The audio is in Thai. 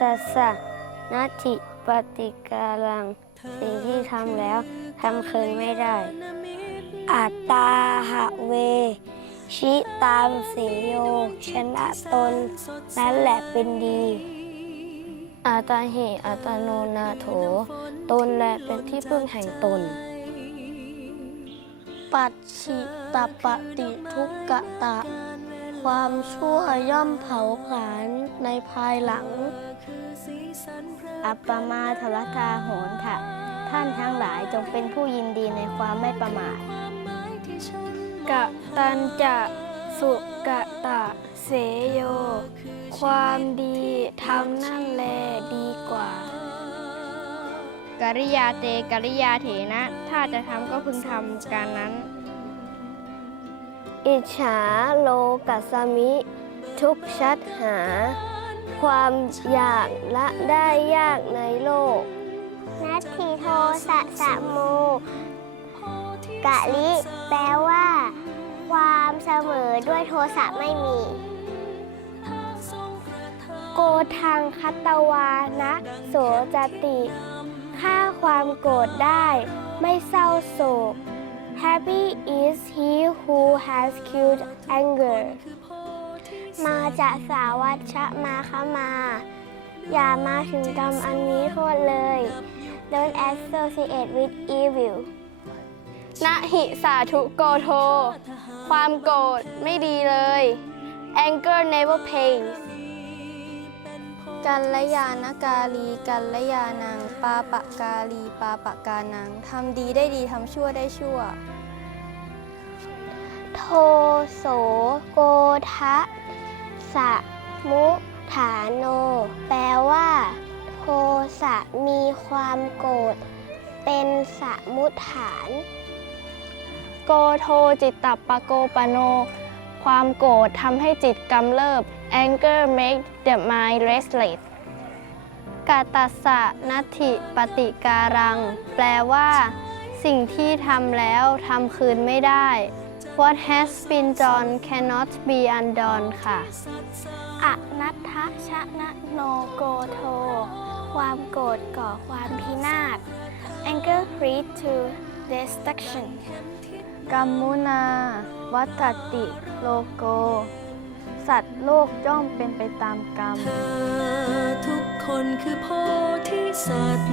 ตัสสะนัตถิปฏิการัง สิ่งที่ทำแล้วทำคืนไม่ได้ อัตตาหะเว ชิตามสีโย ชนะตน นั่นแหละเป็นดีอาตาเหอัตโนนาโถ ตนแหละเป็นที่พึ่งแห่งตน ปัจฉิตปฏิทุกกะตะ ความชั่วย่อมเผาผลาญในภายหลัง อัปปมาทรทาโหนทะท่านทั้งหลายจงเป็นผู้ยินดีในความไม่ประมาทกะตันจะสุกะตะเสโย ความดีทำนั่นแลดีกว่า กริยาเตกริยาเถนะ ถ้าจะทำก็พึงทำการนั้น อิจฉาโลกัสมิ ทุกชัดหา ความอยากละได้ยากในโลก นัตถิโทสะสะโมกะลิ แปลว่า ความเสมอด้วยโทสะไม่มี โกทังคัตวานะโสจติฆ่าความโกรธได้ ไม่เศร้าโศก Happy is he who has killed anger มาจากสาวัชมาคมา อย่ามาถึงกรรมอันนี้โทษเลย Don't associate with evil นะหิสาธุโกโท ความโกรธไม่ดีเลย anger never pays กัลยาณกาลีกัลยานังปาปะกาลีปาปะกานังทำดีได้ดีทำชั่วได้ชั่ว โทโสโกทะสะมุฐานโน แปลว่า โทสะมีความโกรธเป็นสมุฐาน โกโทจิตตปปะโกปะโน ความโกรธทำให้จิตกำเริบ anger make the mind restless กาตัสสะนัตถิปฏิการัง แปลว่า สิ่งที่ทำแล้วทำคืนไม่ได้ What has been done cannot be undone ค่ะ อนัตถชะนะโนโกโท ความโกรธก่อความพินาศ anger lead to destruction กัมมุนา วัตติ โลโก สัตว์โลกย่อมเป็นไปตามกรรม เธอทุกคนคือโพธิสัตว์